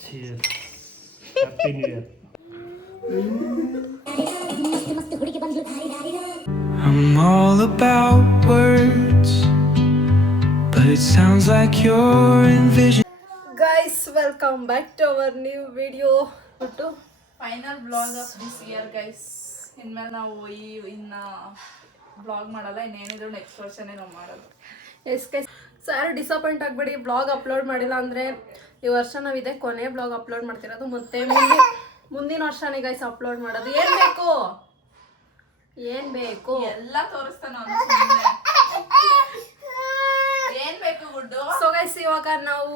Cheers. Happy New Year. I'm all about words, but it sounds like you're envisioning. Guys, welcome back to our new video. Final blog of this year guys. ಇನ್ಮೇಲೆ ನಾವು ಇನ್ನು blog ಮಾಡಲ್ಲ, ಇನ್ನೇನಿದ್ರು next ವರ್ಷನೇ ನಾವು ಮಾಡೋದು. Yes guys, so ಯಾರು disappoint ಆಗಬೇಡಿ, blog upload ಮಾಡಿಲ್ಲ ಅಂದರೆ ಈ ವರ್ಷ ನಾವು ಇದೇ ಕೊನೆ ಬ್ಲಾಗ್ ಅಪ್ಲೋಡ್ ಮಾಡ್ತಿರೋದು. ಮತ್ತೆ ಮುಂದಿನ ವರ್ಷನೇ ಗೈಸ್ ಅಪ್ಲೋಡ್ ಮಾಡೋದು. ಏನು ಬೇಕು ಎಲ್ಲ ತೋರಿಸ್ತಾನೆ ಏನ್ ಬೇಕು ಗುಡ್ಡು. ಸೊ ಗೈಸ್, ಇವಾಗ ನಾವು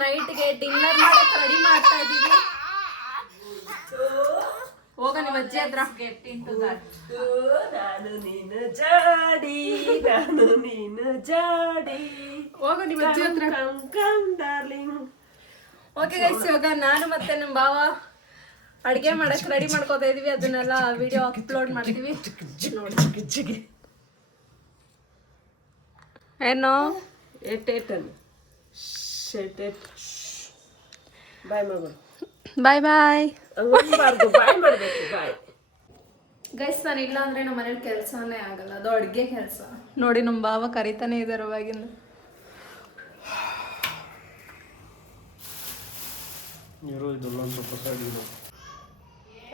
ನೈಟ್ಗೆ ಡಿನ್ನರ್ ಮಾಡಕ್ಕೆ ರೆಡಿ ಮಾಡ್ತಾ ಇದ್ದೀವಿ. ಹೋಗ ನಿಮ್ಮ ಅಜ್ಜಿ ಹತ್ರ. Get into that. ನಾನು ನೀನು ಜಾಡಿ ಹೋಗ ನಿಮ್ಮ ಅಜ್ಜಿ ಹತ್ರ. Come darling. ಓಕೆ ಗೈಸ್, ಇವಾಗ ನಾನು ಮತ್ತೆ ನಮ್ಮ ಭಾವ ಅಡುಗೆ ಮಾಡಕ್ಕೆ ರೆಡಿ ಮಾಡ್ಕೋತಾ ಇದೀವಿ. ಅದನ್ನೆಲ್ಲ ವಿಡಿಯೋ ಅಪ್ಲೋಡ್ ಮಾಡ್ತೀವಿ ನೋಡಿ. ಏನೋ ಬಾಯ್ ಮಾಡ್ಬೋದು. ಬಾಯ್ ಬಾಯ್ ಬಾಯ್ ಮಾಡ್ಬೇಕು. ಬಾಯ್ ಗೈಸ್, ನಾನು ಇಲ್ಲ ಅಂದ್ರೆ ನಮ್ಮ ಮನೇಲಿ ಕೆಲಸನೇ ಆಗಲ್ಲ, ಅದು ಅಡುಗೆ ಕೆಲಸ. ನೋಡಿ ನಮ್ಮ ಭಾವ ಕರಿತಾನೆ ಇದ್ದಾರೆ ಅವಾಗಿಂದ.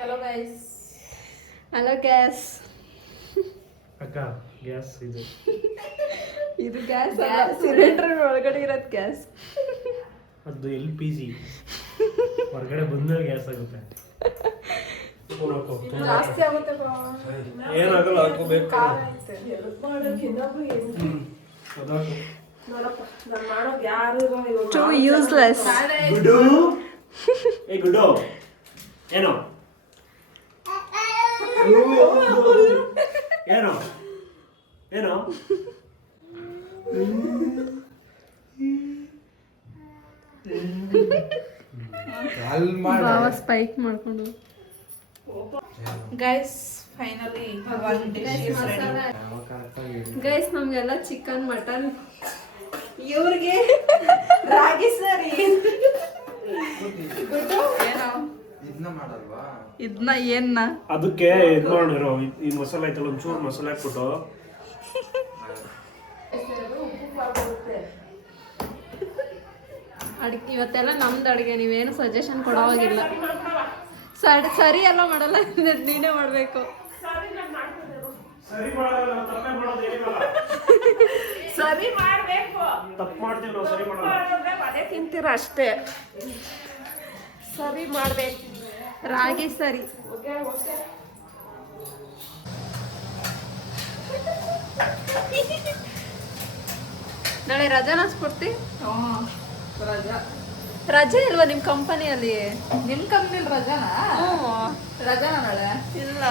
Hello guys. Hello gas. ಅಕ್ಕ, ಗ್ಯಾಸ್ ಇದು. ಇದು ಗ್ಯಾಸ್ ಸಿಲಿಂಡರ್ ಒಳಗಡೆ ಇರೋದು ಗ್ಯಾಸ್. ಅದು LPG ಹೊರಗಡೆ ಬಂದಾಗ ಗ್ಯಾಸ್ ಆಗುತ್ತೆ. ಜಾಸ್ತಿ ಆಗುತ್ತೆ ಏನಾಗಲ್ಲ, ಹಾಕೋಬೇಕು. ಮಾಡೋದು ಯಾರು ಟು ಯೂಸ್ಲೆಸ್. ಗುಡು ಏ ಗುಡು ಏನೋ ಏನೋ ಏನೋ ಭಾವ ಸ್ಪೈಕ್ ಮಾಡ್ಕೊಂಡು. Guys, finally one dish is ready. Guys, ನಮ್ಗೆಲ್ಲ ಚಿಕನ್ ಮಟನ್, ಇವ್ರಿಗೆ ರಾಗಿ ಸರಿ. ಏನೋ ಇದನ್ನ ಏನ್ನ ಅದಕ್ಕೆ ಇದು ಮಾಡಿರೋ ಈ ಮಸಾಲೆ ಐತಲ್ಲ, ಒಂಚೂರು ಮಸಾಲೆ ಹಾಕ್ಬಿಟ್ಟು ಅಡಿಗೆ ಇವತ್ತೆಲ್ಲ ನಮ್ದು ಅಡುಗೆ, ನೀವೇನು ಸಜೆಷನ್ ಕೊಡೋವಾಗಿಲ್ಲ. ಸರಿ ಎಲ್ಲ ಮಾಡಲ್ಲ, ನೀನೇ ಮಾಡಬೇಕು. ಸರಿ ಮಾಡಲ್ಲ, ತಪ್ಪೇ ಮಾಡೋದು ಏನಿಲ್ಲ. ಸರಿ ಮಾಡ್ಬೇಕು. ತಪ್ಪು ಮಾಡ್ತೀವಿ ನಾವು, ಸರಿ ಮಾಡಲ್ಲ. ಅದೇ ತಿಂತೀರ ಅಷ್ಟೇ. ಸರಿ ಮಾಡ್ಬೇಕು. ರಾಗಿ ಸರಿ. ನಾಳೆ ರಜಾನ ಸ್ಫೂರ್ತಿ? ರಜೆ ಇಲ್ವಾ ನಿಮ್ಮ ಕಂಪನಿಯಲ್ಲಿ? ನಿಮ್ ಕಂಪ್ನಿಲ್ ರಜಾನಾ? ರಜಾನಾ ನಾಳೆ? ಇಲ್ಲ.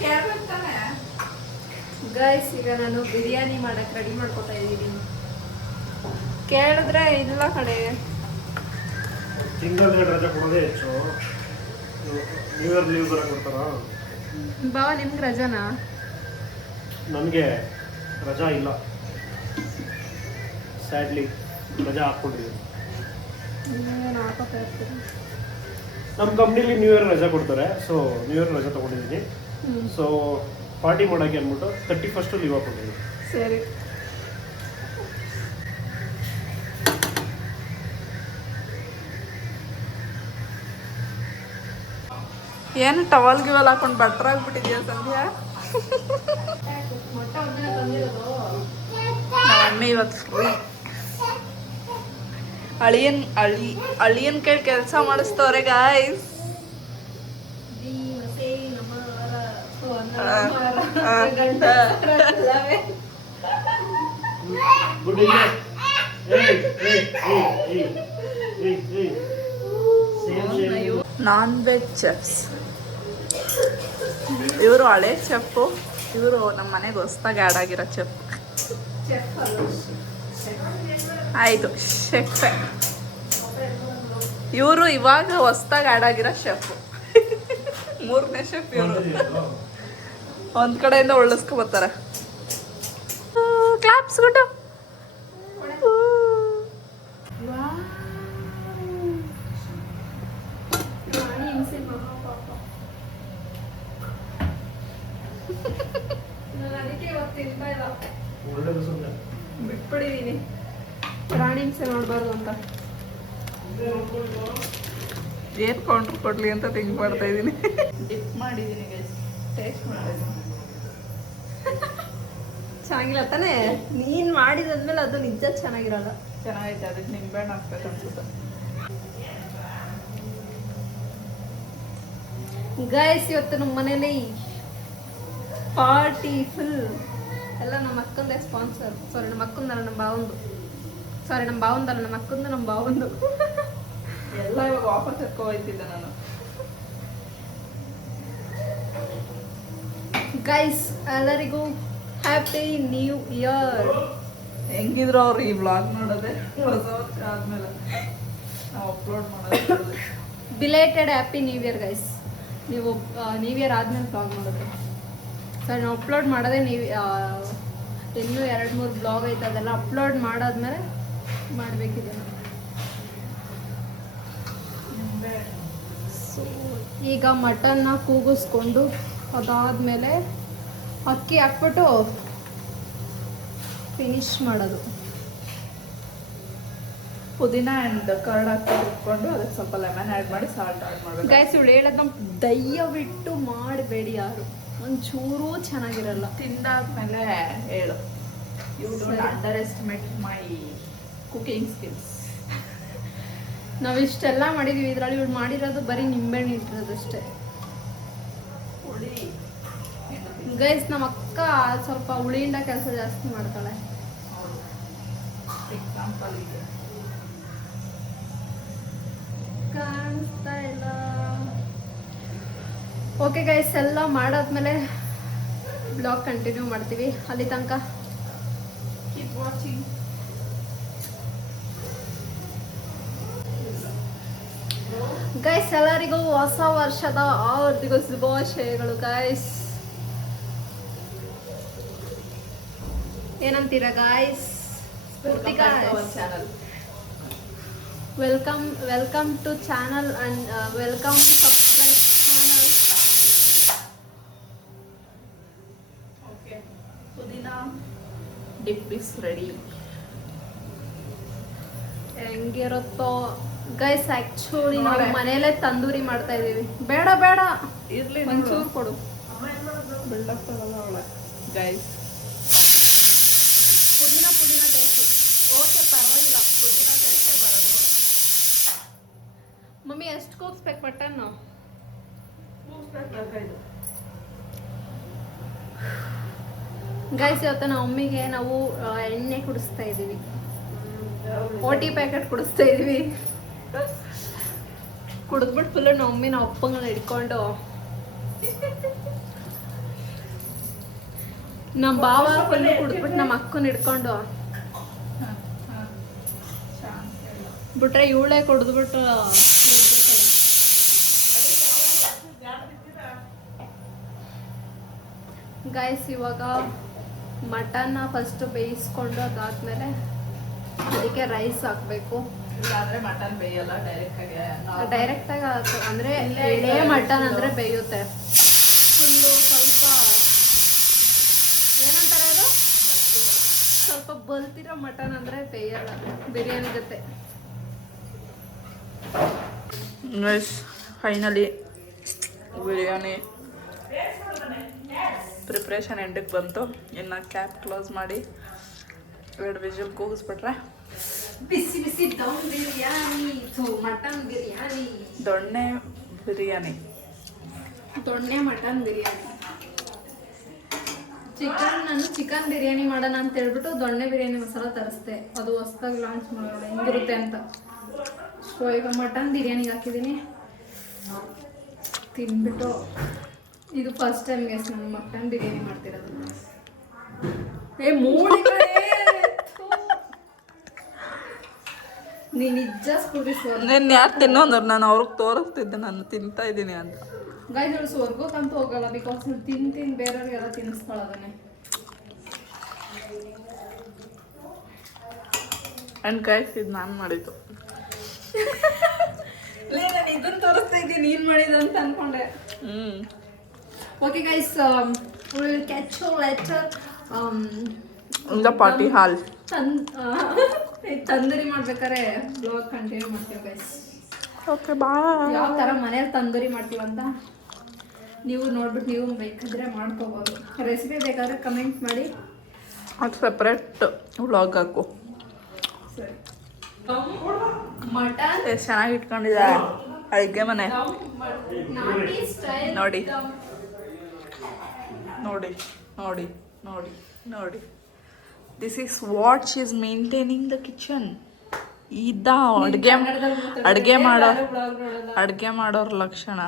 ಕೇಳ್ಬೇಕು ತಾನೆ. ಗೈಸ್, ಈಗ ನಾನು ಬಿರಿಯಾನಿ ಮಾಡಕ್ಕೆ ರೆಡಿ ಮಾಡ್ಕೊತಾ ಇದ್ದೀನಿ. ಕೇಳಿದ್ರೆ ಇಲ್ಲ ಕಡೆ. ತಿಂಗಳ ರಜೆ ಕೊಡೋದೇ ಹೆಚ್ಚು. ನ್ಯೂ ಇಯರ್ ಲೀವ್ ಬರ ಕೊಡ್ತಾರ. ಬಾವ, ನಿಮ್ಗೆ ರಜಾನಾ? ನನಗೆ ರಜಾ ಇಲ್ಲ, ಸ್ಯಾಡ್ಲಿ. ರಜಾ ಹಾಕ್ಕೊಂಡಿದ್ದೀನಿ. ಹಾಕೋತಾ ಇರ್ತೀನಿ. ನಮ್ಮ ಕಂಪ್ನಿಲಿ ನ್ಯೂ ಇಯರ್ ರಜಾ ಕೊಡ್ತಾರೆ, ಸೊ ನ್ಯೂ ಇಯರ್ ರಜಾ ತೊಗೊಂಡಿದ್ದೀನಿ. ಸೊ ಪಾರ್ಟಿ ಮಾಡೋಕ್ಕೆ ಅಂದ್ಬಿಟ್ಟು 31st ಲೀವ್ ಹಾಕೊಂಡಿದ್ದೀನಿ. ಸರಿ. ಏನು ಟವಲ್ ಗಿವಲ್ ಹಾಕೊಂಡು ಬಟ್ರ್ ಆಗ್ಬಿಟ್ಟಿದ್ಯಾ ಸಂಧ್ಯಾ? ನಮ್ಮ ಅಮ್ಮ ಇವತ್ತು ಫ್ರೀ. ಅಳಿಯನ್ ಕೈ ಕೆಲಸ ಮಾಡಿಸ್ತವ್ರೆ ಗಾಯ್ಸ್. ನಾನ್ ವೆಜ್ ಚೆಫ್ಸ್ ಇವರು. ಹಳೆ ಚೆಫು ಇವರು. ನಮ್ಮ ಮನೆಗೆ ಹೊಸ್ದಾಗಿ ಆ್ಯಡ್ ಆಗಿರೋ ಚೆಫ್. ಆಯಿತು, ಶೆಫ್. ಇವರು ಇವಾಗ ಹೊಸ್ದಾಗಿ ಆ್ಯಡ್ ಆಗಿರೋ ಶೆಫು. 3ನೇ ಶೆಫ್ ಇವರು. ಒಂದು ಕಡೆಯಿಂದ ಉಳಿಸ್ಕೊಬರ್ತಾರೆ. ಕ್ಲಾಪ್ಸ್ ಗುಡ್ಡು. ಮಾಡಿದ್ದೀನಿ ಪ್ರಾಣಿ ಹಿಂಸೆ ನೋಡಬಾರ್ದು ಅಂತ. ಏನು ಕೌಂಟ್ರ್ ಕೊಡ್ಲಿ ಅಂತ ಥಿಂಕ್ ಮಾಡ್ತಾ ಇದ್ದೀನಿ. ಡಿಪ್ ಮಾಡಿದ್ದೀನಿ ಗೈಸ್, ಟೇಸ್ಟ್ ಮಾಡಿದ್ದೀನಿ. ಚೆನ್ನಾಗಿಲ್ಲ ತಾನೇ? ನೀನು ಮಾಡಿದಾದ್ಮೇಲೆ ಅದು ನಿಜ ಚೆನ್ನಾಗಿರಲ್ಲ. ಚೆನ್ನಾಗೈತೆ, ಅದಕ್ಕೆ ನಿಂಬೆಹಣ್ಣು ಹಾಕ್ಬೇಕು ಅನ್ಸುತ್ತೆ. ಗೈಸ್ ಇವತ್ತು ನಮ್ಮ ಮನೇಲಿ ಪಾರ್ಟಿ ಫುಲ್ ಎಲ್ಲ ನಮ್ಮ ಅಕ್ಕಂದೇ ಸ್ಪಾನ್ಸರ್. ಸಾರಿ ನಮ್ಮ ಅಕ್ಕಂದಲ್ಲ, ನಮ್ಮ ಬಾವಂದು. ಸಾರಿ ನಮ್ಮ ಬಾವಂದಲ್ಲ, ನಮ್ಮ ಅಕ್ಕಂದು, ನಮ್ಮ ಬಾವಂದು. ಎಲ್ಲ ಇವಾಗ ವಾಪಸ್ ಎತ್ಕೊ ಹೋಯ್ತಿದ್ದೆ ನಾನು. ಗೈಸ್ ಎಲ್ಲರಿಗೂ ಹ್ಯಾಪಿ ನ್ಯೂ ಇಯರ್. ಹೆಂಗಿದ್ರು ಅವ್ರು ಈ ವ್ಲಾಗ್ ನೋಡೋದೆ ಹೊಸ ವರ್ಷ ಆದ್ಮೇಲೆ ನಾವು ಅಪ್ಲೋಡ್ ಮಾಡೋದು. Belated happy new year guys. ನೀವು ನ್ಯೂ ಇಯರ್ ಆದ್ಮೇಲೆ ಬ್ಲಾಗ್ ಮಾಡೋದು. ಸರ್ ನಾವು ಅಪ್ಲೋಡ್ ಮಾಡೋದೇ ನೀವು ಇನ್ನೂ 2-3 ಬ್ಲಾಗ್ ಐತೆ, ಅದೆಲ್ಲ ಅಪ್ಲೋಡ್ ಮಾಡಾದ್ಮೇಲೆ ಮಾಡಬೇಕಿದೆ. ಸೊ ಈಗ ಮಟನ್ನ ಕೂಗಿಸ್ಕೊಂಡು ಅದಾದಮೇಲೆ ಅಕ್ಕಿ ಹಾಕ್ಬಿಟ್ಟು ಫಿನಿಶ್ ಮಾಡೋದು. ಪುದೀನ ಆ್ಯಂಡ್ ಕರ್ಡ್ ಹಾಕಿ ಇಟ್ಕೊಂಡು ಅದಕ್ಕೆ ಸ್ವಲ್ಪ ಲೆಮನ್ ಆ್ಯಡ್ ಮಾಡಿ ಸಾಲ್ಟ್ ಆ್ಯಡ್ ಮಾಡಬೇಕು. ಗೈಸ್ ಇವಳು ಹೇಳೋದನ್ನ ದಯವಿಟ್ಟು ಮಾಡಬೇಡಿ ಯಾರು, ಒಂಚೂರೂ ಚೆನ್ನಾಗಿರಲ್ಲ. ತಿಂದಾದ್ಮೇಲೆ ಹೇಳು. You don't underestimate my cooking skills. ನಾವು ಇಷ್ಟೆಲ್ಲ ಮಾಡಿದೀವಿ, ಇದರಲ್ಲಿ ಇವಳು ಮಾಡಿರೋದು ಬರೀ ನಿಂಬೆಹಣ್ಣು ಇಟ್ಟಿರೋದಷ್ಟೇ. ಗೈಸ್ ನಮ್ಮ ಅಕ್ಕ ಸ್ವಲ್ಪ ಹುಳಿಯಿಂದ ಕೆಲಸ ಜಾಸ್ತಿ ಮಾಡ್ತಾಳೆ. ಎಕ್ಸಾಂಪಲ್ ಇದೆ. ಕಾಣಿಸ್ತಾ ಇಲ್ಲ. ಓಕೆ ಗೈಸ್, ಎಲ್ಲ ಮಾಡಾದ್ಮೇಲೆ ಬ್ಲಾಗ್ ಕಂಟಿನ್ಯೂ ಮಾಡ್ತೀವಿ. ಅಲ್ಲಿ ತನಕ ಕೀಪ್ ವಾಚಿಂಗ್. ಗೈಸ್ ಎಲ್ಲರಿಗೂ ಹೊಸ ವರ್ಷದ ಆವರ್ತಿಗೂ ಶುಭಾಶಯಗಳು ಗೈಸ್. ಏನಂತೀರಾ guys? Channel welcome to channel and welcome subscribe channel. Okay, pudina dip is ready. ಹೆಂಗಿರುತ್ತೋ ಗೈಸ್. ಆಕ್ಚುಲಿ ನಾವು ಮನೇಲೆ ತಂದೂರಿ ಮಾಡ್ತಾ ಇದೀವಿ. ಬೇಡ ಬೇಡ, ಇರ್ಲಿ ಒಂಚೂರು ಕೊಡು. ಬಿಲ್ಡಪ್ ತಗೊಳ್ಳೋ ಅವಳೆ ಗೈಸ್. ಪುದೀನ ಟೇಸ್ಟು ಓಕೆ, ಪರವಾಗಿಲ್ಲ. ಪುದೀನ ಟೇಸ್ಟೇ ಬರೋದು. ಮಮ್ಮಿ ಎಷ್ಟು ಕೂಗಿಸ್ಬೇಕು ಮಟನ್ನು? ಕೂಗಿಸ್ಬೇಕಾಯ್ತು. ಗೈಸ್ ಇವತ್ತು ನಮ್ಮ ಮಮ್ಮಿಗೆ ನಾವು ಎಣ್ಣೆ ಕುಡಿಸ್ತಾ ಇದ್ದೀವಿ. OT ಪ್ಯಾಕೆಟ್ ಕುಡಿಸ್ತಾ ಇದೀವಿ. ಕುಡಿದ್ಬಿಟ್ಟು ಫುಲ್ಲು ನಮ್ಮ ಮಮ್ಮಿ ನಾವು ಅಪ್ಪಂಗಳನ್ನ ಹಿಡ್ಕೊಂಡು, ನಮ್ಮ ಬಾವ ಫುಲ್ಲು ಕುಡಿದ್ಬಿಟ್ಟು ನಮ್ಮ ಅಕ್ಕನ ಹಿಡ್ಕೊಂಡು ಬಿಟ್ರೆ ಇವಳೇ ಕುಡಿದ್ಬಿಟ್ಟು ಗೈಸ್. ಇವಾಗ ಮಟನ್ನ ಫಸ್ಟ್ ಬೇಯಿಸ್ಕೊಂಡು ಅದಾದ್ಮೇಲೆ ಅದಕ್ಕೆ ರೈಸ್ ಹಾಕಬೇಕು. ಇಲ್ಲಾಂದ್ರೆ ಮಟನ್ ಬೇಯಲ್ಲ, ಡೈರೆಕ್ಟಾಗಿ ಅಂದರೆ ಎಳೆ ಮಟನ್ ಅಂದರೆ ಬೇಯುತ್ತೆ ಫುಲ್ಲು. ಸ್ವಲ್ಪ ಏನಂತಾರೆ ಅದು, ಸ್ವಲ್ಪ ಬಲ್ತಿರೋ ಮಟನ್ ಅಂದರೆ ಬೇಯಲ್ಲ ಬಿರಿಯಾನಿ ಜೊತೆ. ಫೈನಲಿ ಬಿರಿಯಾನಿ ಪ್ರಿಪ್ರೇಷನ್ ಎಂಡಿಗೆ ಬಂತು. ಇನ್ನು ಕ್ಯಾಪ್ ಕ್ಲೋಸ್ ಮಾಡಿ 2 ವಿಜಿಲ್ ಕೂಗಿಸ್ಬಿಟ್ರೆ ಬಿಸಿ ಬಿಸಿ ದಮ್ ಬಿರಿಯಾನಿ, ಮಟನ್ ಬಿರಿಯಾನಿ, ದೊಣ್ಣೆ ಬಿರಿಯಾನಿ. ದೊಣ್ಣೆ ಮಟನ್ ಬಿರಿಯಾನಿ. ನಾನು ಚಿಕನ್ ಬಿರಿಯಾನಿ ಮಾಡೋಣ ಅಂತ ಹೇಳ್ಬಿಟ್ಟು ದೊಣ್ಣೆ ಬಿರಿಯಾನಿ ಮಸಾಲ ತರಿಸ್ದೆ. ಅದು ಹೊಸ್ದಾಗಿ ಲಾಂಚ್ ಮಾಡೋಣ ಹೆಂಗಿರುತ್ತೆ ಅಂತ. ಸೊ ಈಗ ಮಟನ್ ಬಿರಿಯಾನಿಗೆ ಹಾಕಿದ್ದೀನಿ. ತಿನ್ಬಿಟ್ಟು ಇದು ಫಸ್ಟ್ ಟೈಮ್ ಗೈಸ್ ನಾನು ಮಟನ್ ಬಿರಿಯಾನಿ ಮಾಡ್ತಿರೋದು. ಮೂಡಿ ನೀ ನಿಜ ಸ್ಫೂರ್ತಿಸುವ. ನೀನು ಯಾರು ತಿನ್ನೋಂದ್ರೆ ನಾನು ಅವ್ರಿಗೆ ತೋರಿಸ್ತಿದ್ದೆ ನಾನು ತಿಂತಾ ಇದ್ದೀನಿ ಅಂತ. ಗೈಸ್ ಅವಳು ಸ್ವರ್ಗಕ್ಕಂತೂ ಹೋಗಲ್ಲ, ಬಿಕಾಸ್ ನೀವು ತಿಂದು ಬೇರೆಯವ್ರಿಗೆಲ್ಲ ತಿನ್ನಿಸ್ಕೊಳ್ಳೋದನ್ನೇ. ಆ್ಯಂಡ್ ಗೈಸ್ ಇದು ನಾನು ಮಾಡಿದ್ದು. ನಾನು ಇದನ್ನು ತೋರಿಸ್ತಾ ಇದ್ದೀನಿ ನೀನು ಮಾಡಿದ್ದು ಅಂತ ಅಂದ್ಕೊಂಡೆ. Okay guys, will catch you later in the party hall. Tandoori ಮಾಡ್ಬೇಕಾದ್ರೆ ಬ್ಲಾಗ್ ಕಂಟಿನ್ಯೂ ಮಾಡ್ತೀವಿ ಗೈಸ್. Okay bye. ಯಾವ ಥರ ಮನೇಲಿ ತಂದೂರಿ ಮಾಡ್ತೀವಂತ ನೀವು ನೋಡ್ಬಿಟ್ಟು ನೀವು ಬೇಕಾದ್ರೆ ಮಾಡ್ಕೋಬೋದು. ರೆಸಿಪಿ ಬೇಕಾದ್ರೆ ಕಮೆಂಟ್ ಮಾಡಿ. ಅದು ಸಪ್ರೇಟ್ ವ್ಲಾಗ್ ಹಾಕು. ಸರಿ. ಮಟನ್ ಎಷ್ಟು ಚೆನ್ನಾಗಿ ಇಟ್ಕೊಂಡಿದ್ದೆ ಅಡುಗೆ ಮನೆ. ನಾಟಿ ಸ್ಟೈಲ್ ನೋಡಿ ನೋಡಿ ನೋಡಿ ನೋಡಿ ನೋಡಿ. This is what she is maintaining the kitchen. ಇದ್ದ ಅಡುಗೆ ಮಾಡೋರ ಲಕ್ಷಣ.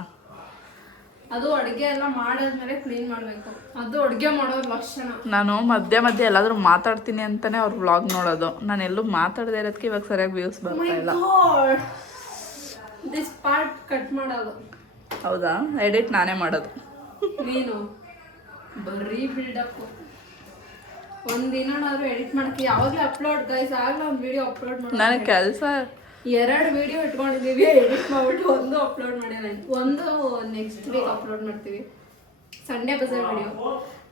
ಅದು ಅಡುಗೆ ಎಲ್ಲ ಮಾಡಾದ್ಮೇಲೆ ಕ್ಲೀನ್ ಮಾಡಬೇಕು. ಅದು ಅಡುಗೆ ಮಾಡೋರ ಲಕ್ಷಣ. ನಾನು ಮಧ್ಯೆ ಮಧ್ಯೆ ಎಲ್ಲಾದರೂ ಮಾತಾಡ್ತೀನಿ ಅಂತಾನೆ ಅವ್ರ ವ್ಲಾಗ್ ನೋಡೋದು. ನಾನು ಎಲ್ಲೂ ಮಾತಾಡದೇ ಇರೋದಕ್ಕೆ ಇವಾಗ ಸರಿಯಾಗಿ ವ್ಯೂಸ್ ಬರ್ತಾ ಇಲ್ಲ. ದಿಸ್ ಪಾರ್ಟ್ ಕಟ್ ಮಾಡೋದು. ಹೌದಾ? ಎಡಿಟ್ ನಾನೇ ಮಾಡೋದು. ನೀನು ಬರೀ ಬಿಲ್ಡಪ್. ಒಂದಿನಾದ್ರೂ ಎಡಿಟ್ ಮಾಡಕ್ಕೆ ಯಾವಾಗಲೂ ಅಪ್ಲೋಡ್ ಗೈಸ್. ಆಗಲೇ ಒಂದು ವಿಡಿಯೋ ಅಪ್ಲೋಡ್ ಮಾಡಿ ನನಗೆ ಕೆಲಸ 2 ವಿಡಿಯೋ ಇಟ್ಕೊಂಡಿದ್ದೀವಿ. ಎಡಿಟ್ ಮಾಡ್ಬಿಟ್ಟು ಒಂದು ಅಪ್ಲೋಡ್ ಮಾಡಿಲ್ಲ. ಒಂದು ನೆಕ್ಸ್ಟ್ ವೀಕ್ ಅಪ್ಲೋಡ್ ಮಾಡ್ತೀವಿ. Sunday Bazaar video.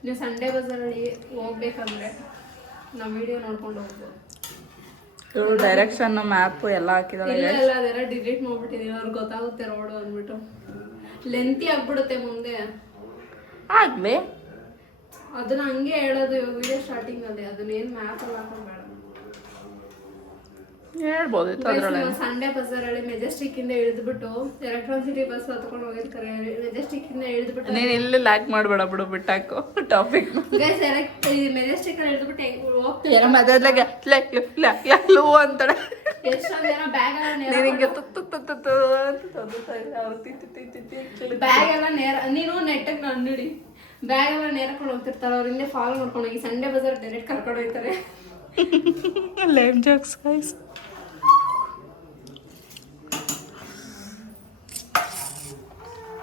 ನೀವು ಸಂಡೇ ಬಜಾರಲ್ಲಿ ಹೋಗ್ಬೇಕಂದ್ರೆ ನಮ್ಮ ವಿಡಿಯೋ ನೋಡ್ಕೊಂಡು ಹೋಗ್ಬೋದು. ಇವರು ಡೈರೆಕ್ಷನ್ ಮ್ಯಾಪ್ ಎಲ್ಲ ಹಾಕಿದಾರೆ. ಇಲ್ಲ ಅದೆಲ್ಲ ಡಿಲೀಟ್ ಮಾಡ್ಬಿಟ್ಟಿದೀವಿ. ಅವ್ರಿಗೆ ಗೊತ್ತಾಗುತ್ತೆ ರೋಡು ಅಂದ್ಬಿಟ್ಟು. ಲೆಂತಿ ಆಗ್ಬಿಡುತ್ತೆ ಮುಂದೆ. ಆಗ್ಲಿ, ಅದನ್ನ ಹಂಗೆ ಹೇಳೋದು ವಿಡಿಯೋ ಸ್ಟಾರ್ಟಿಂಗ್ ಅಲ್ಲಿ. ಅದನ್ನೇನು ಮ್ಯಾಪ್ ಅಲ್ಲಿ ಹಾಕೊಂಡು ಬೇಡ. ಹೇಳ್ಬೋದಿತ್ತು ಅದ್ರೊಳಗೆ. ಸಂಡೇ ಬಜಾರಲ್ಲಿ ಮೆಜೆಸ್ಟಿಕ್ ಇಂದ ಇಳಿದ್ಬಿಟ್ಟು ಎಲೆಕ್ಟ್ರಾನ್ ಸಿಟಿ ಬಸ್ ಹತ್ಕೊಂಡು ಹೋಗಿರ್ತಾರೆ. ಮೆಜೆಸ್ಟಿಕ್ ಇಂದ ಇಳಿದ್ಬಿಟ್ಟು ನೀನು ಇಲ್ಲಿ ಲ್ಯಾಕ್ ಮಾಡಬೇಡ ಬಿಡು, ಬಿಟ್ಟಾಕು ಟಾಪಿಕ್. ಗೈಸ್ ಮೆಜೆಸ್ಟಿಕ್ ಅಲ್ಲಿ ಇಳಿದ್ಬಿಟ್ಟು ಹೋಗ್ತಾರೆ. ಏನೋ ಮಧ್ಯಾಹ್ನದಾಗ ಲೂ ಅಂತಾಳೆ. ಎಷ್ಟೊಂದು ಜನ ಬ್ಯಾಗ್ ನಿನಗೆ ಬ್ಯಾಗ್ ಎಲ್ಲ ನೇರ ನೀನು ನೆಟ್ಟಗೆ ನೋಡಿ ಬ್ಯಾಗ್ ಎಲ್ಲ ನೇರಕೊಂಡು ಹೋಗ್ತಿರ್ತಾರೆ. ಅವ್ರ ಹಿಂದೆ ಫಾಲೋ ಮಾಡ್ಕೊಂಡು ಹೋಗಿ ಸಂಡೇ ಬಜಾರ್ ಡೈರೆಕ್ಟ್ ಕರ್ಕೊಂಡು ಹೋಗ್ತಾರೆ. Live Jacks guys.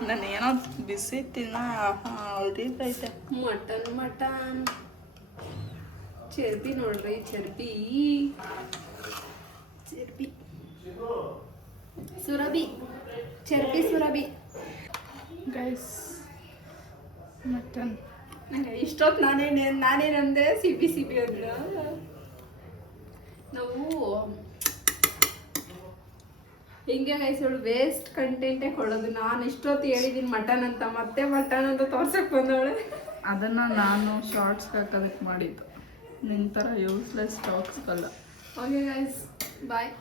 ನಾನು ಏನೋ ಬಿಸಿ ತಿನ್ನ ಐತೆ. ಮಟನ್ ಚರ್ಬಿ ನೋಡ್ರಿ. ಚರ್ಬಿ ಸುರಭಿ. ಚರ್ಬಿ ಸುರಭಿ ಗೈಸ್. ಮಟನ್ ಇಷ್ಟೊತ್ತು ನಾನೇನಂದೆ ಸಿಬಿ ಅಂದ್ರ. ನಾವು ಹಿಂಗೆ ಗೈಸ್ ಅವಳು ವೇಸ್ಟ್ ಕಂಟೆಂಟೇ ಕೊಡೋದು. ನಾನು ಇಷ್ಟೊತ್ತು ಹೇಳಿದ್ದೀನಿ ಮಟನ್ ಅಂತ, ಮತ್ತೆ ಮಟನ್ ಅಂತ ತೋರ್ಸಕ್ಕೆ ಬಂದವಳೆ. ಅದನ್ನು ನಾನು ಶಾರ್ಟ್ಸ್ಗೆ ಹಾಕೋದಕ್ಕೆ ಮಾಡಿದ್ದು. ನಿನ್ನ ಥರ ಯೂಸ್ಲೆಸ್ ಟಾಕ್ಸ್ಗಲ್ಲ. Okay guys bye.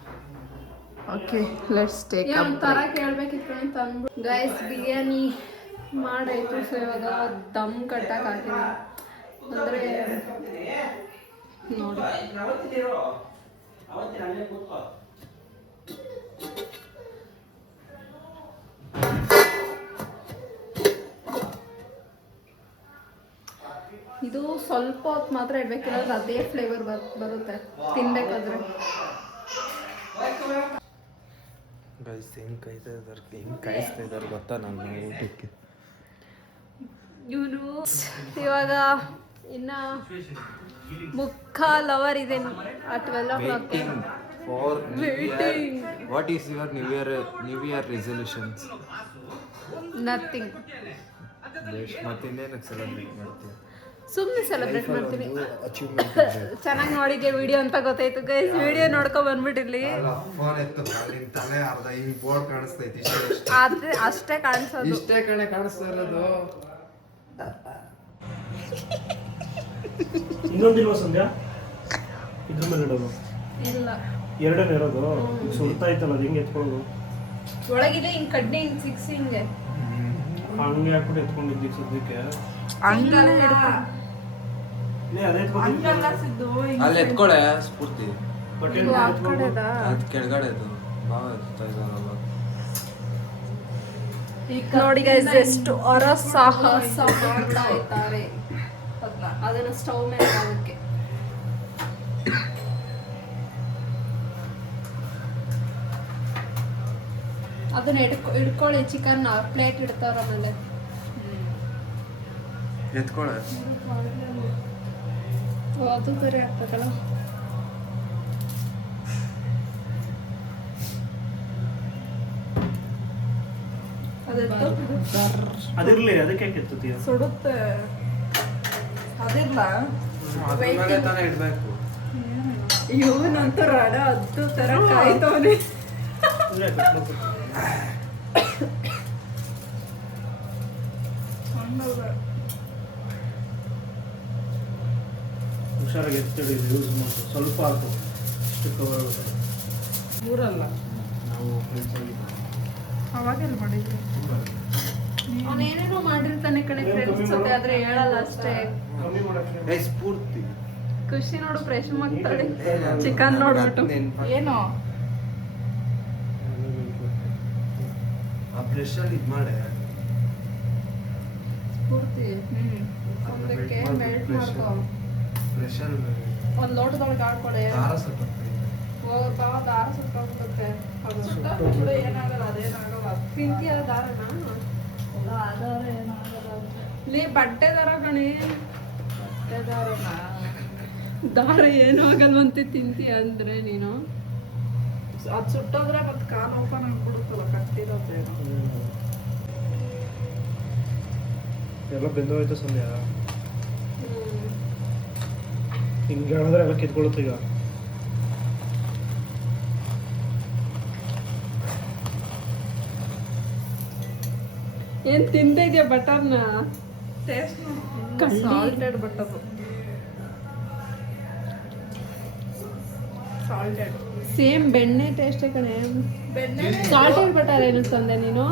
Okay let's take up. ಒಂಥರ ಕೇಳಬೇಕಿತ್ತು ಅಂತ ಅಂದ್ಬಿಟ್ಟು ಗೈಸ್ ಬಿರಿಯಾನಿ ಮಾಡಾಯ್ತು. ಸೊ ಇವಾಗ ದಮ್ ಕಟ್ಟಕ್ಕೆ ಹಾಕಿದೆ. ಅಂದರೆ ನೋಡಿ ಇದು ಸ್ವಲ್ಪ ಹೊತ್ತು ಮಾತ್ರ ಇಡಬೇಕಿಲ್ಲ, ಅದೇ ಫ್ಲೇವರ್ ಬರುತ್ತೆ ತಿನ್ಬೇಕಾದ್ರೆ. ಗೈಸ್ ಹೆಂಗೆ ಕಾಯಿಸ್ತಾ ಇದ್ದಾರೆ ಗೊತ್ತಾ ನನ್ನ ಊಟಕ್ಕೆ. ಇವನು ಇವಾಗ ಇನ್ನ ಮುಕ್ಕಾಲ್ ಅವರ್ ಇದೆ. 12 for what is your new year resolutions? Nothing. ಮತ್ತಿನ್ನೇನಕ್ಕೆ ಸೆಲೆಬ್ರೇಟ್ ಮಾಡ್ತೀವಿ? ಸುಮ್ಮನೆ ಸೆಲೆಬ್ರೇಟ್ ಮಾಡ್ತೀನಿ. ಅಚೀವ್ಮೆಂಟ್ ಚೆನ್ನಾಗಿ ನೋಡಿದ್ದೆ ವಿಡಿಯೋ ಅಂತ ಗೊತ್ತಾಯ್ತು ಗೈಸ್. ವಿಡಿಯೋ ನೋಡ್ಕೊ ಬಂದ್ಬಿಟ್ಟಿರ್ಲಿ. ಫೋನ್ ಎತ್ತು ನಿನ್ ತಲೆ ಅರ್ಧ ಹಿಂಗ್ ಬೋರ್ಡ್ ಕಾಣಿಸ್ತೈತಿ. ಆದ್ರೆ ಅಷ್ಟೇ ಕಾಣಿಸೋದು. ಇಷ್ಟೇ ಕಣೆ ಕಾಣಿಸ್ತಾ ಇರೋದು. ಇನ್ನೊಂದಿಲ್ವಾ ಸಂಧ್ಯಾ? ಇದ್ರ ಮೇಲೆ ಇಡೋದು ಇಲ್ಲ, 2 ಇರೋದು. ಸುಡ್ತಾ ಇತ್ತಲ್ಲ ಅದು ಹಿಂಗೆ ಎತ್ಕೊಳ್ಳೋದು. ಒಳಗಿದೆ ಹಿಂಗ್ ಕಡ್ಡಿ ಹಿಂಗ್ ಸಿಕ್ಸಿ ಹಿಂಗೆ ಹಂಗೆ ಹಾಕ್ಬಿಟ್ಟು ಎತ್ಕೊಂಡಿದ್ದೀವಿ ಸದ್ಯಕ್ಕೆ. ಹಂಗಲ್ಲ ಅದೇ ಅಲ್ಲಿ ಎತ್ಕೊಳೆ ಸ್ಫೂರ್ತಿ. ಬಟ್ ಅದು ಕೆಳಗಡೆ ಅದು ಭಾವ ಎತ್ತಾ ಇದ್ದಾರಲ್ಲ. ನೋಡಿ ಗೈಸ್ ಎಷ್ಟು ಸಾಹಸ ಮಾಡ್ತಾ ಇದ್ದಾರೆ. ಅದನ್ನ ಸ್ಟವ್ ಮೇಲೆ ಹಾಕಕ್ಕೆ ಅದನ್ನ ಇಟ್ಕೊಳ್ಳಿ. ಚಿಕನ್ ಪ್ಲೇಟ್ ಇಡ್ತಾರ ಆಮೇಲೆ ಎತ್ಕೊಳೆ. ಅದು ಬೇರೆ ಆಗ್ತದಲ್ಲ. ಅದಿರ್ಲಿ, ಅದಕ್ಕೆ ಯಾಕೆ ಎತ್ತುತ್ತೀಯ? ಸುಡುತ್ತೆ. ಅದಿಲ್ಲ ಅದ್ರ ಮೇಲೆ ತಾನೇ ಇಡಬೇಕು. ಇವನಂತೂ ರಡ ಹದ್ದು ತರ ಕಾಯ್ತವನೆ. ಇಲ್ಲೇ ಕಟ್ ಮಾಡ್ಬಿಟ್ಟು. ಹುಷಾರಾಗಿ ಎತ್ತಿಡಿ, ಯೂಸ್ ಮಾಡಿ ಸ್ವಲ್ಪ ಹಾಕು, ಇಷ್ಟು ಕವರ್ ಆಗುತ್ತೆ. ಊರಲ್ಲ ನಾವು ಫ್ರೆಂಡ್ಸ್ ಆಗಿ ಅವಾಗೆಲ್ಲ ಮಾಡಿದ್ರಿ ಅವನೇನೇನೋ ಮಾಡಿರ್ತಾನೆ ಕಣೆ ಫ್ರೆಂಡ್ಸ್ ಜೊತೆ, ಆದ್ರೆ ಹೇಳಲ್ಲ ಅಷ್ಟೇ. ಕಮ್ಮಿ ಮಾಡಕ್ಕೆ ಸ್ಫೂರ್ತಿ ಖುಷಿ ನೋಡು ಫ್ರೆಶ್ ಮಾಡ್ತಾಳೆ ಚಿಕನ್ ನೋಡ್ಬಿಟ್ಟು. ಏನು ಆ ಬ್ರಷಲ್ಲಿ ಇದು ಮಾಡೆ ಪೂರ್ತಿ ಒಂದಕ್ಕೆ ಮೆಲ್ಟ್ ಮಾಡ್ಕೊ, ಬ್ರಷಲ್ಲಿ ಒಂದ್ ಲೋಟದೊಳಗೆ ಹಾಕೊಳೆ. ದಾರ ಸ್ವಲ್ಪ ಹೋಗಪ್ಪ, ದಾರ ಸುಟ್ಟಾಗ್ಬಿಡುತ್ತೆ. ಸುಟ್ಟಾಕ್ಬಿಡು, ಏನಾಗಲ್ಲ, ಅದೇನಾಗಲ್ಲ. ತಿಂತೀಯ ದಾರನ? ಎಲ್ಲ ಆಧಾರ ಏನಾಗಲ್ಲ. ಲೇ ಬಟ್ಟೆ ದಾರ ಕಣೆ. ದಾರನ ದಾರ ಏನೂ ಆಗಲ್ವಂತೆ ತಿಂತೀಯ ಅಂದ್ರೆ ನೀನು. ಅದು ಸುಟ್ಟೋದ್ರೆ ಮತ್ತೆ ಕಾಲು ಓಪನ್ ಆಗ್ಬಿಡುತ್ತಲ್ಲ, ಕಟ್ಟಿರೋದೇನೋ. ಎಲ್ಲ ಬೆಂದೋಯ್ತು ಸಂಧ್ಯಾ. ಹಿಂಗೆ ಹೇಳಿದ್ರೆ ಎಲ್ಲ ಕಿತ್ಕೊಳುತ್ತೆ ಈಗ. ಏನ್ ತಿಂತಾ ಇದೆಯಾ ಬಟರ್ನ? ಟೇಸ್ಟ್ ಕಳ್ಳಿ. ಸಾಲ್ಟೆಡ್ ಬಟ್ಟದು, ಸಾಲ್ಟೆಡ್ ಸೇಮ್ ಬೆಣ್ಣೆ ಟೇಸ್ಟ್ ಕಣೆ. ಬೆಣ್ಣೆ ಸಾಲ್ಟೆಡ್ ಬಟರ್ ಏನು ತಂದೆ ನೀನು?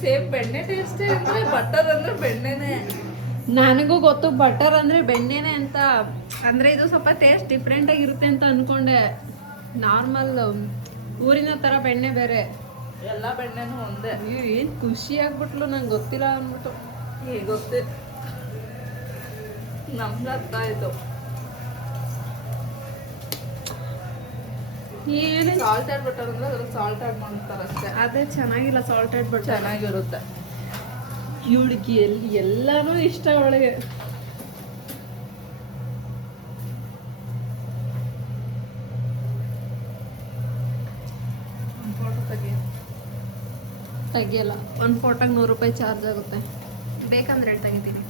ಸೇಮ್ ಬೆಣ್ಣೆ ಟೇಸ್ಟ್ ಅಂದ್ರೆ ಬಟರ್ ಅಂದ್ರೆ ಬೆಣ್ಣೆನೆ. ನನಗೂ ಗೊತ್ತು ಬಟರ್ ಅಂದ್ರೆ ಬೆಣ್ಣೆನೆ ಅಂತ. ಅಂದ್ರೆ ಇದು ಸ್ವಲ್ಪ ಟೇಸ್ಟ್ ಡಿಫ್ರೆಂಟ್ ಆಗಿರುತ್ತೆ ಅಂತ ಅನ್ಕೊಂಡೆ. ನಾರ್ಮಲ್ ಊರಿನ ತರ ಬೆಣ್ಣೆ ಬೇರೆ. ಎಲ್ಲ ಬೆಣ್ಣೆನೂ ಒಂದೇ. ಅಯ್ಯೋ ಏನ್ ಖುಷಿ ಆಗ್ಬಿಟ್ಲು, ನಂಗೆ ಗೊತ್ತಿಲ್ಲ ಅಂದ್ಬಿಟ್ಟು. ಈಗ ಗೊತ್ತೇ ನಮ್ಗೆ ಅರ್ಥ ಆಯ್ತು. ಏನೇ ಸಾಲ್ಟೆಡ್ ಬಟರ್ ಅಂದ್ರೆ ಅದ್ರಲ್ಲಿ ಸಾಲ್ಟ್ ಆಡ್ ಮಾಡ್ತಾರೆ ಅಷ್ಟೇ, ಅದೇ ಚೆನ್ನಾಗಿಲ್ಲ ಸಾಲ್ಟೆಡ್ ಬಟರ್. ಚೆನ್ನಾಗಿರುತ್ತೆ. ಇವಳಿಗೆ ಎಲ್ಲಾನು ಇಷ್ಟ ಅವಳಿಗೆ. ಫೋಟೋ ತೆಗಿ. ತೆಗಿಯಲ್ಲ, ಒಂದು ಫೋಟೋಗೆ 100 ರೂಪಾಯಿ ಚಾರ್ಜ್ ಆಗುತ್ತೆ. ಬೇಕಂದ್ರೆ ಹೇಳಿ ತೆಗಿತೀನಿ.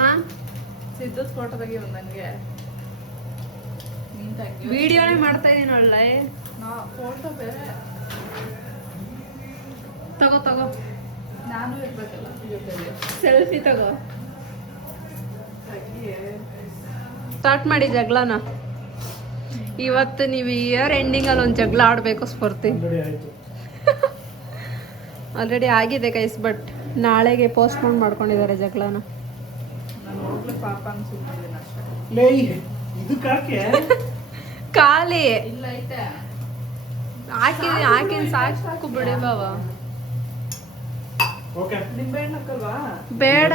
ಹಾಂ, ಸಿದ್ಧದ ಫೋಟೋ ತೆಗಿ ನನಗೆ. ನೀನ್ ತೆಗಿ. ವಿಡಿಯೋನೇ ಮಾಡ್ತಾ ಇದೀನಿ ಒಳ್ಳೆ. ನಾ ಫೋಟೋ ಬೇರೆ, ತಗೋ ತಗೋ, ನಾನು ಇರ್ಬೇಕಲ್ಲ ಜೊತೆಲಿ. ಸೆಲ್ಫಿ ತಗೋ. ತೆಗಿ. ಸ್ಟಾರ್ಟ್ ಮಾಡಿ ಜಗಳನ. ಇವತ್ತು ನೀವು ಇಯರ್ ಎಂಡಿಂಗಲ್ಲಿ ಒಂದು ಜಗಳ ಆಡಬೇಕು ಸ್ಫೂರ್ತಿ. ಆಲ್ರೆಡಿ ಆಯಿತು. ಆಲ್ರೆಡಿ ಆಗಿದೆ ಗೈಸ್, ಬಟ್ ನಾಳೆಗೆ ಪೋಸ್ಟ್ಪೋನ್ ಮಾಡ್ಕೊಂಡಿದ್ದಾರೆ ಜಗಳನ. ನಾನು ಹೋಗ್ಲಿ ಪಾಪ ಅನ್ಸುತ್ತಿದ್ದೀನಿ ಅಷ್ಟೇ. ಲೇ ಇದಕ್ಕೆ ಖಾಲಿ ಇಲ್ಲ ಐತೆ. ಹಾಕಿನ ಸಾಕು ಬಿಡಿ ಬಾವ. ಓಕೆ ನಿಂಬೆಹಣ್ಣು ಹಾಕಲ್ವಾ? ಬೇಡ.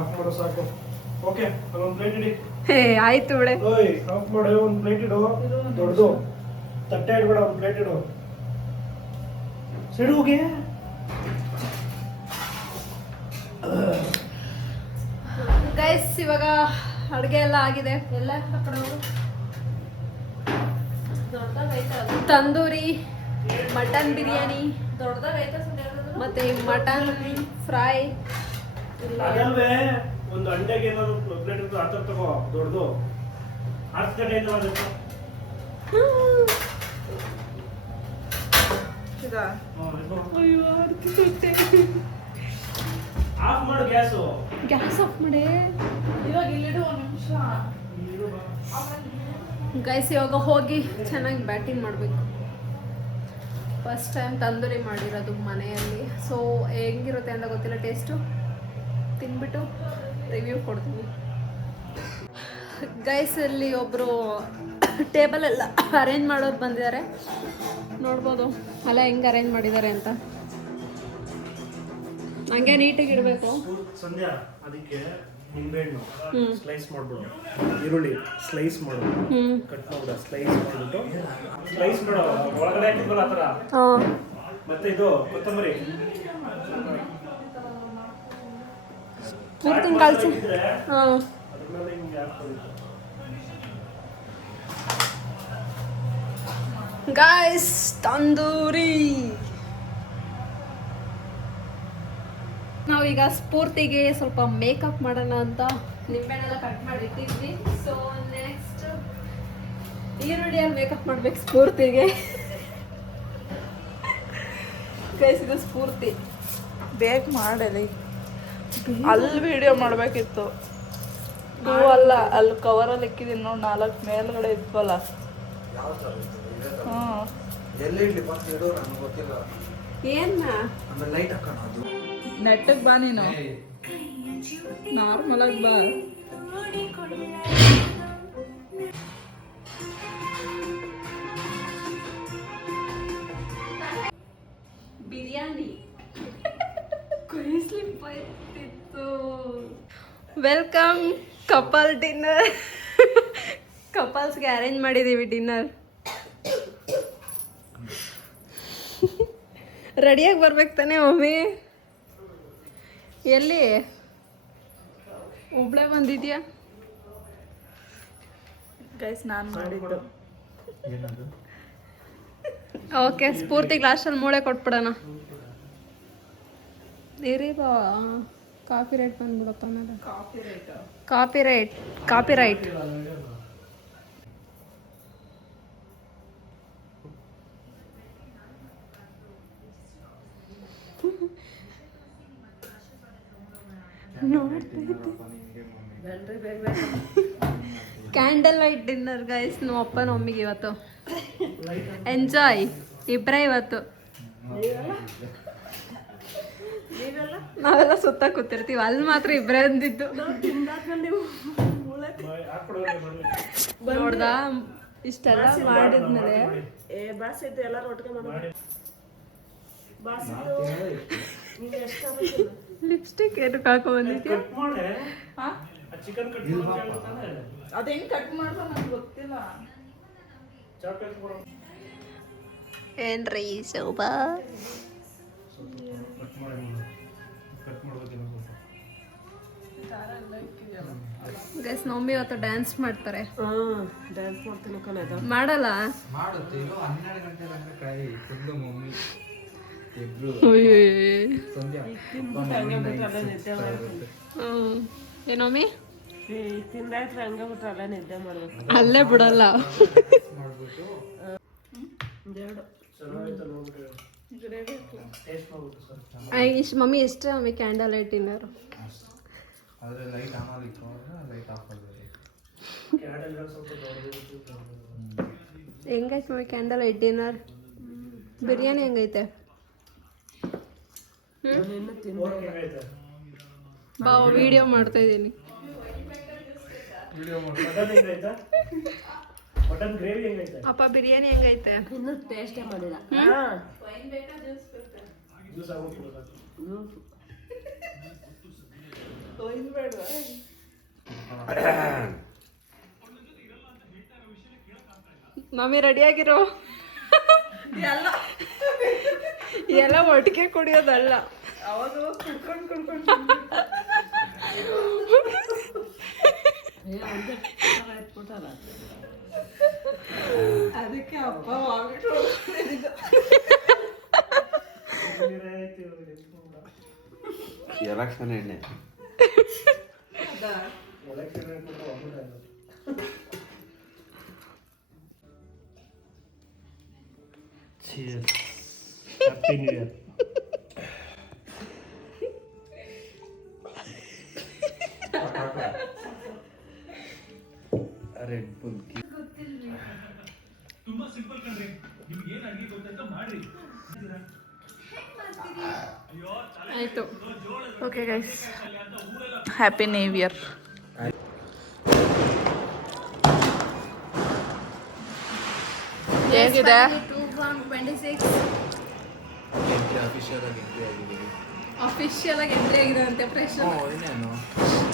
ಆಫ್ ಮಾಡೋ ಸಾಕು. ಓಕೆ ಅಲ್ಲೊಂದು ಪ್ಲೇಟ್ ಇಡಿ. ಹೇ ಆಯ್ತು ಬಿಡೆ. ಓಯ್ ಆಫ್ ಮಾಡು, ಒಂದು ಪ್ಲೇಟ್ ಇಡು. ದೊಡ್ಡದು ತಟ್ಟೆ ಇಡ್ಬೇಡ, ಒಂದು ಪ್ಲೇಟ್ ಇಡು. ಸೈಡ್ ಹೋಗಿ. ಗೈಸ್ ಇವಾಗ ಅಡುಗೆ ಎಲ್ಲ ಆಗಿದೆ. ಎಲ್ಲ ತಂದೂರಿ, ಮಟನ್ ಬಿರಿಯಾನಿ, ದೊಡ್ಡದಾಗೈತೆ ಮತ್ತೆ ಮಟನ್ ಫ್ರೈ. ಅದಲ್ವೇ ಒಂದು ಅಂಡೆಗೆ ಏನಾದ್ರು ಪ್ಲೇಟ್ ಇತ್ತು, ಆ ಥರ ತಗೋ ದೊಡ್ಡದು. 10 ಗಂಟೆಯಿಂದ ಅದಕ್ಕೆ ಇದಾ? ಆಫ್ ಮಾಡು ಗ್ಯಾಸು. ಗ್ಯಾಸ್ ಆಫ್ ಮಾಡಿ. ಇವಾಗ ಇಲ್ಲಿಡು ಒಂದು ನಿಮಿಷ. ಗೈಸ್ ಇವಾಗ ಹೋಗಿ ಚೆನ್ನಾಗಿ ಬ್ಯಾಟಿಂಗ್ ಮಾಡಬೇಕು. ಫಸ್ಟ್ ಟೈಮ್ ತಂದೂರಿ ಮಾಡಿರೋದು ಮನೆಯಲ್ಲಿ. ಸೊ ಹೆಂಗಿರುತ್ತೆ ಅಂತ ಗೊತ್ತಿಲ್ಲ, ಟೇಸ್ಟು ತಿನ್ಬಿಟ್ಟು ರಿವ್ಯೂ ಕೊಡ್ತೀನಿ. ಗೈಸ್ ಅಲ್ಲಿ ಒಬ್ಬರು ಟೇಬಲ್ ಎಲ್ಲ ಅರೇಂಜ್ ಮಾಡೋರು ಬಂದಿದ್ದಾರೆ, ನೋಡ್ಬೋದು ಅಲ್ಲ ಹೆಂಗೆ ಅರೇಂಜ್ ಮಾಡಿದ್ದಾರೆ ಅಂತ. ಹಂಗೆ ನೀಟಾಗಿ ಇಡಬೇಕು. ಸಂಧ್ಯಾ ಅದಕ್ಕೆ ನಿಂಬೆಹಣ್ಣು ಹ್ಞೂ ಸ್ಲೈಸ್ ಮಾಡ್ಬಿಡು, ಈರುಳ್ಳಿ ಸ್ಲೈಸ್ ಮಾಡು, ಹ್ಞೂ ಕಟ್ ಮಾಡ್ಬಿಡ, ಸ್ಲೈಸ್ ಮಾಡ್ಬಿಟ್ಟು ಸ್ಲೈಸ್ ಮಾಡು, ಒಳಗಡೆ ಹಾಕಿದ್ವಲ್ಲ ಆ ಥರ. ಹಾಂ ಮತ್ತೆ ಇದು ಕೊತ್ತಂಬರಿ ಪೂರ್ತಿ ಕಳ್ಸಿ. ಹಾಂ ಅದ್ರ ಮೇಲೆ ಹಿಂಗೆ ಹಾಕ್ಬೇಕು. ಗಾಯ್ಸ್ ತಂದೂರಿ. ನಾವೀಗ ಸ್ಫೂರ್ತಿಗೆ ಸ್ವಲ್ಪ ಮೇಕಪ್ ಮಾಡೋಣ ಅಂತ ನಿಂಬೆಹಣ್ಣೆಲ್ಲ ಕಟ್ ಮಾಡಿ ಇಟ್ಟಿದ್ವಿ. ಸೊ ನೆಕ್ಸ್ಟ್ ಈರುಳ್ಳಿಯಲ್ಲಿ ಮೇಕಪ್ ಮಾಡ್ಬೇಕು ಸ್ಫೂರ್ತಿಗೆ. ಗೈಸ್ ಇದು ಸ್ಫೂರ್ತಿ. ಬೇಗ ಮಾಡಲಿ. ಅಲ್ಲಿ ವಿಡಿಯೋ ಮಾಡಬೇಕಿತ್ತು. ಟೂ ಅಲ್ಲ, ಅಲ್ಲಿ ಕವರಲ್ಲಿ ಇಕ್ಕಿದ್ದೀನಿ ನೋಡಿ, 4 ಮೇಲ್ಗಡೆ ಇದ್ವಲ್ಲ. ಹಾಂ ಎಲ್ಲಿ ಇಡ್ಲಿ ಫಸ್ಟ್ ಇಡೋ ನನಗೆ ಗೊತ್ತಿಲ್ಲ. ಏನ್ನ ಆಮೇಲೆ ಲೈಟ್ ಹಾಕೋಣ ಅದು. ನೆಟ್ಟಗೆ ಬಾ ನೀನು, ನಾರ್ಮಲ್ ಆಗಿ ಬಾ. ಬಿರಿಯಾನಿ ಸ್ಲಿಪ್ ಆಯ್ತಿತ್ತು. Welcome couple dinner. ಕಪಲ್ಸ್ಗೆ ಅರೇಂಜ್ ಮಾಡಿದ್ದೀವಿ ಡಿನ್ನರ್. ರೆಡಿಯಾಗಿ ಬರ್ಬೇಕು ತಾನೇ ಮಮ್ಮಿ? ಎಲ್ಲಿ ಒಬ್ಳೆ ಬಂದಿದ್ಯಾ? ಗೈಸ್ ನಾನು ಮಾಡಿದ್ದು. ಓಕೆ, ಸ್ಫೂರ್ತಿ ಗ್ಲಾಸಲ್ಲಿ ಮೂಳೆ ಕೊಟ್ಬಿಡೋಣ. ಇರಿ ಬಾ, ಕಾಪಿ ರೈಟ್ ಬಂದ್ಬಿಡಪ್ಪ ಮೇಲೆ. Copyright candle light dinner guys. ನಮ್ಮ ಅಪ್ಪ ಮಮ್ಮಿಗೆ ಇವತ್ತು ಎಂಜಾಯ್. ಇಬ್ಬರೇ ಇವತ್ತು. ನಾವೆಲ್ಲ ಸುತ್ತ ಕೂತಿರ್ತೀವಿ, ಅಲ್ಲಿ ಮಾತ್ರ ಇಬ್ಬರೇ ಅಂದಿದ್ದು. ನೋಡ್ದ ಇಷ್ಟೆಲ್ಲ ಮಾಡಿದ್ಮೇಲೆ ಬಾಸಿದ್ದು ಎಲ್ಲರೂ ಒಟ್ಟಿಗೆ ಮಾಡಿ. ಲಿಪ್ಸ್ಟಿಕ್ ಏನಕ್ಕೆ ಹಾಕೋ ಬಂದಿದ್ಯಾ? ಅದು ಹೆಂಗೆ ಕಟ್ ಮಾಡ್ದ ನಂಗೆ ಗೊತ್ತಿಲ್ಲ. ಏನ್ರಿ ಶೋಭಾ? ಗೈಸ್ ಮಮ್ಮಿ ಇವತ್ತು ಡ್ಯಾನ್ಸ್ ಮಾಡ್ತಾರೆ. ಡ್ಯಾನ್ಸ್ ಮಾಡ್ತೀನಿ ಕಣದ. ಮಾಡಲ್ಲ? ಮಾಡುತ್ತೆ ಇನ್ನು 12 ಗಂಟೆ ತನಕ ಕೈ ಫುಲ್ಲು ಮಮ್ಮಿ ಇಬ್ರು ಸಂಧ್ಯಾ ಏನಮ್ಮಿ ತಿಂದಾಯ್ತು ಹಂಗ ಬಿಟ್ರೆ ಅಲ್ಲ ನಿದ್ದೆ ಮಾಡ್ಬೇಕು. ಅಲ್ಲೇ ಬಿಡಲ್ಲ. ಮಾಡ್ಬಿಟ್ಟು ಮಮ್ಮಿ ಎಷ್ಟೇ ಮಮ್ಮಿ ಕ್ಯಾಂಡಲ್ ಲೈಟ್ ಡಿನ್ನರ್. ಆದರೆ ಲೈಟ್ ಆನ್ ಆಗಿತ್ತು, ಲೈಟ್ ಆಫ್ ಆಗಿದೆ. ಹೆಂಗೈತೆ mummy candle light dinner? Biryani ಹೆಂಗೈತೆ? ಬಾ ವಿಡಿಯೋ ಮಾಡ್ತಾ ಇದ್ದೀನಿ. ಅಪ್ಪ ಬಿರಿಯಾನಿ ಹೆಂಗೈತೆ? ಇನ್ನೂ ಟೇಸ್ಟೇ ಮಾಡಿಲ್ಲ. ಮಮ್ಮಿ ರೆಡಿಯಾಗಿರೋ. ಎಲ್ಲ ಒಟ್ಟಿಗೆ ಕುಡಿಯೋದಲ್ಲ. ಅದಕ್ಕೆ ಅಪ್ಪ ಎಲೆಕ್ಷನ್ ಎಣ್ಣೆ happy new year. Red Bull ಆಯ್ತು. Okay guys, happy new year. ಹೇಗಿದೆ? 2026 ಅಫಿಷಿಯಲ್ ಆಗಿ ಎಂಟ್ರಿ ಆಗಿದ್ದೀವಿ. ಅಫಿಷಿಯಲ್ ಆಗಿ ಎಂಟ್ರಿ ಆಗಿದೆ ಅಂತೆ. ಫ್ರೆಶ್ ಇನ್ನೇನು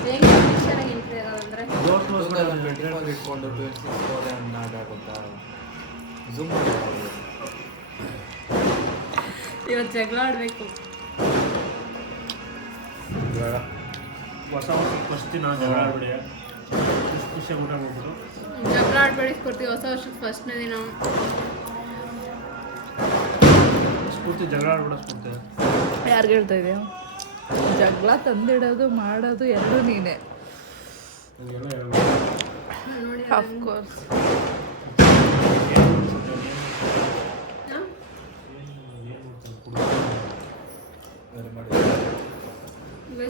ಹೆಂಗೆ ಅಫಿಷಿಯಲ್ ಆಗಿ ಎಂಟ್ರಿ ಆಗೋದಂದ್ರೆ 2024 ಇಟ್ಕೊಂಡು 26 ಆಗುತ್ತಾ? ಝೂಮ್ ಮಾಡಿ ಇವತ್ತು ಜಗಳ ಆಡಬೇಕು. ಹೊಸ ಫಸ್ಟ್ ದಿನ ಜಗಳ ಆಡ್ಬಿಡಿ, ಖುಷಿಯಾಗಿ ಊಟ ಮಾಡ್ಬಿಟ್ಟು. ಜಗಳ ಆಡ್ಬೇಡಿ ಕೊಡ್ತೀವಿ ಹೊಸ ವರ್ಷದ ಫಸ್ಟ್ನೇ ದಿನ. ಸ್ಫೂರ್ತಿ ಜಗಳ ಆಡ್ಬಿಡ ಸ್ಫೂರ್ತಿ. ಯಾರಿಗೆ ಹೇಳ್ತಾ ಇದೆಯಾ? ಜಗಳ ತಂದಿಡೋದು ಮಾಡೋದು ಎರಡೂ ನೀನೆ. ಹಂಗೆಲ್ಲ ಆಫ್ ಕೋರ್ಸ್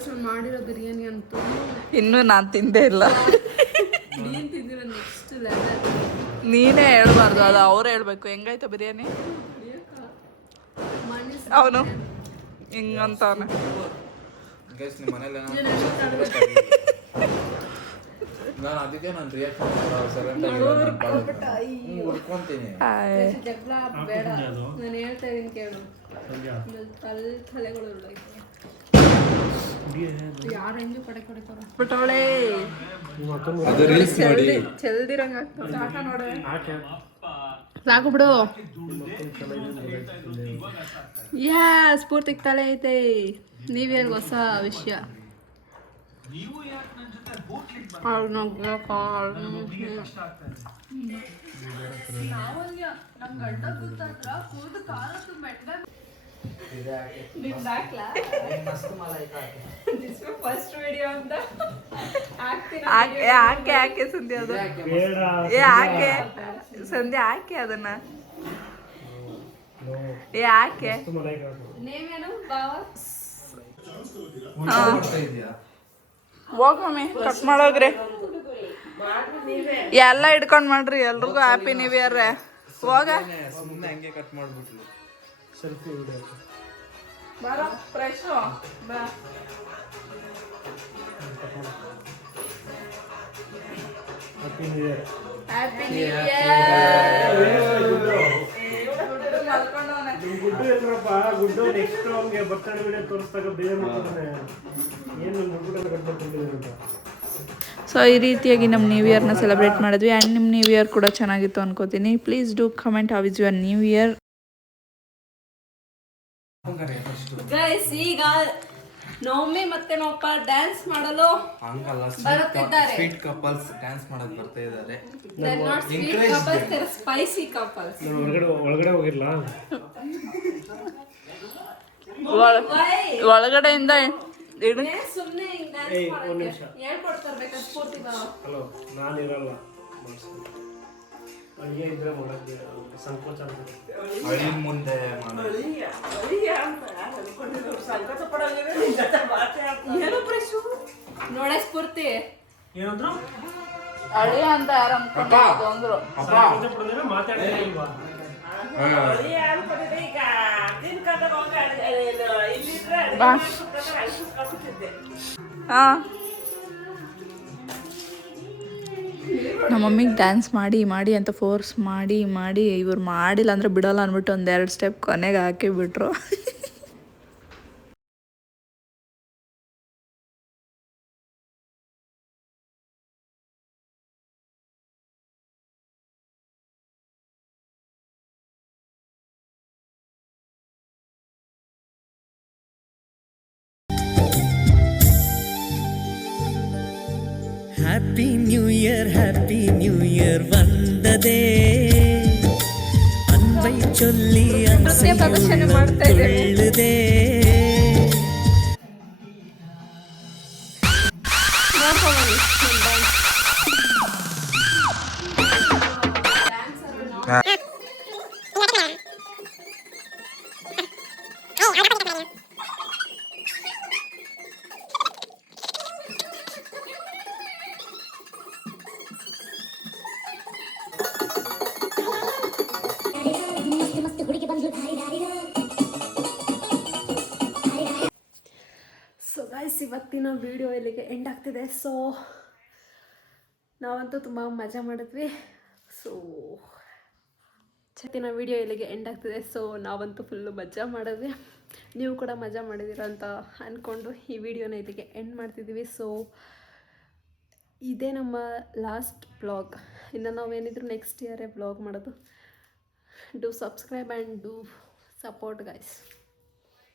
ನಾನು ಮಾಡಿರೋ ಬಿರಿಯಾನಿ ಅಂತೂ ಇನ್ನೂ ನಾನು ತಿಂದೇ ಇಲ್ಲ. ನೀನು ತಿಂದಿರೋ ನೆಕ್ಸ್ಟ್ ಲೆವೆಲ್. ನೀನೇ ಹೇಳ್ಬಾರ್ದು, ಅದು ಅವ್ರು ಹೇಳ್ಬೇಕು. ಹೆಂಗಾಯ್ತು ಬಿರಿಯಾನಿ? ಅವನು ಹಿಂಗಂತವನೆ. ಗೈಸ್ ನಿಮ್ಮ ಮನೇಲಿ ನಾನು ಅದಕ್ಕೆ ನಾನು ರಿಯಾಕ್ಷನ್ ಸೈಲೆಂಟ್ ಆಗಿ ಉಳ್ಕೊಂತೀನಿ. ಜಗಳ ಬೇಡ, ನಾನು ಹೇಳ್ತಾ ಇದೀನಿ ಕೇಳು. ತಲೆಗಳು ಯಾರು ಹೆಂಗೆ ಕೊಡ್ತಾರ ಬಿಟ್ಟವಳೆ ಅದು ರೀಲ್ಸ್ ನೋಡಿ ಚೆಲ್ದಿರಂಗ ಆಗ್ತದೆ. ಸಾಕು ಬಿಡು. ಸ್ಫೂರ್ತಿಗೆ ತಲೆ ಐತೆ. ನೀವೇನು ಹೊಸ ವಿಷಯ ಯಾಕೆ ಸಂಧ್ಯಾ ಅದು ಯಾಕೆ ಸಂಧ್ಯಾ ಹಾಕಿ ಅದನ್ನ ಯಾಕೆ ಹೋಗ್ ಮಮ್ಮಿ ಕಟ್ ಮಾಡೋಗ್ರಿ. ಎಲ್ಲ ಹಿಡ್ಕೊಂಡ್ ಮಾಡ್ರಿ. ಎಲ್ರಿಗೂ ಹ್ಯಾಪಿ ನ್ಯೂ ಇಯರ್. ಹೋಗ ಸುಮ್ಮನೆ ಹಂಗೆ ಕಟ್ ಮಾಡ್ಬಿಟ್ಲು. ಸೆಲ್ಫಿ ವಿಡಿಯೋ ಬರೋ ಫ್ರೆಶ್ ಬಾ. Happy new year. Happy new year. Guddu ಎಲ್ಲರಪ್ಪ ಗುಡ್ಡು ನೆಕ್ಸ್ಟ್ ಅವ್ನಿಗೆ ಬರ್ತಡೇ ವಿಡಿಯೋ ತೋರಿಸ್ದಾಗ ಬೇರೆ ಮಾಡ್ತಾನೆ. ಏನು ಗುಡ್ಡು ಕಟ್ಬಿಟ್ಟಿದ್ದೀರಿ ಅಂತ. ಸೊ ಈ ರೀತಿಯಾಗಿ ನಮ್ಮ ನ್ಯೂ ಇಯರ್ನ ಸೆಲೆಬ್ರೇಟ್ ಮಾಡಿದ್ವಿ. ಆ್ಯಂಡ್ ನಿಮ್ಮ ನ್ಯೂ ಇಯರ್ ಕೂಡ ಚೆನ್ನಾಗಿತ್ತು ಅನ್ಕೋತೀನಿ. Please do comment how is your new year. Guys, ಈಗ ನವಮಿ ಮತ್ತೆ ನಮ್ಮಪ್ಪ ಡ್ಯಾನ್ಸ್ ಮಾಡಲು ಹಂಗಲ್ಲ, ಬರುತ್ತಿದ್ದಾರೆ. ಸ್ವೀಟ್ ಕಪಲ್ಸ್ ಡ್ಯಾನ್ಸ್ ಮಾಡಕ್ ಬರ್ತಾ ಇದ್ದಾರೆ. Spicy couples. ನಾನು ಒಳಗಡೆ ಹೋಗಿಲ್ಲ. ಒಳಗಡೆಯಿಂದ ಇಡು. ಸುಮ್ಮನೆ ಒಂದು ನಿಮಿಷ. ಹೇಳ್ಕೊಡ್ತಾರ್ಬೇಕಾ ಸ್ಫೂರ್ತಿ ಬಾ. ಹಲೋ, ನಾನಿರಲ್ಲ. ಅಡುಗೆ ಇದ್ರೆ ಮಾಡೋಕ್ಕೆ ಸಂಕೋಚ ಆಗುತ್ತೆ. ಅಳಿ ಮುಂದೆ ಮಾಡೋದು. ನೋಡೆ ಸ್ಫೂರ್ತಿ ಏನಂದ್ರು? ಅಳಿ ಅಂತ ಯಾರು ಅನ್ಕೊಂಡು ಅಂದ್ರು. ಸಂಕೋಚ ಪಡೋದ್ರೆ ಮಾತಾಡ್ತಾ ಇಲ್ವಾ? ಬಾ. ಹಾ, ನಮ್ಮ ಮಮ್ಮಿಗೆ ಡ್ಯಾನ್ಸ್ ಮಾಡಿ ಮಾಡಿ ಅಂತ ಫೋರ್ಸ್ ಮಾಡಿ ಮಾಡಿ ಇವ್ರು ಮಾಡಿಲ್ಲ ಅಂದರೆ ಬಿಡೋಲ್ಲ ಅಂದ್ಬಿಟ್ಟು ಒಂದೆರಡು ಸ್ಟೆಪ್ ಕೊನೆಗೆ ಹಾಕಿಬಿಟ್ರು. ಹ್ಯಾಪಿ ನ್ಯೂ ಇಯರ್ ವಂದದೆ ಅನ್ವೈ ಚೊಲ್ಲಿ ಅನ್ಸೊಳ್ಳುದೇ. ಸೊ ಗೈಸ್, ಇವತ್ತಿನ ವಿಡಿಯೋ ಇಲ್ಲಿಗೆ ಎಂಡ್ ಆಗ್ತಿದೆ. ಸೊ ನಾವಂತೂ ತುಂಬ ಮಜಾ ಮಾಡಿದ್ವಿ. ಸೊ ಇವತ್ತಿನ ವಿಡಿಯೋ ಇಲ್ಲಿಗೆ ಎಂಡ್ ಆಗ್ತಿದೆ. ಸೊ ನಾವಂತೂ ಫುಲ್ಲು ಮಜಾ ಮಾಡಿದ್ವಿ. ನೀವು ಕೂಡ ಮಜಾ ಮಾಡಿದ್ದೀರ ಅಂತ ಅಂದ್ಕೊಂಡು ಈ ವಿಡಿಯೋನ ಇಲ್ಲಿಗೆ ಎಂಡ್ ಮಾಡ್ತಿದ್ದೀವಿ. ಸೊ ಇದೇ ನಮ್ಮ ಲಾಸ್ಟ್ ಬ್ಲಾಗ್. ಇನ್ನು ನಾವೇನಿದ್ರು ನೆಕ್ಸ್ಟ್ ಇಯರೇ ಬ್ಲಾಗ್ ಮಾಡೋದು. Do subscribe and do support guys.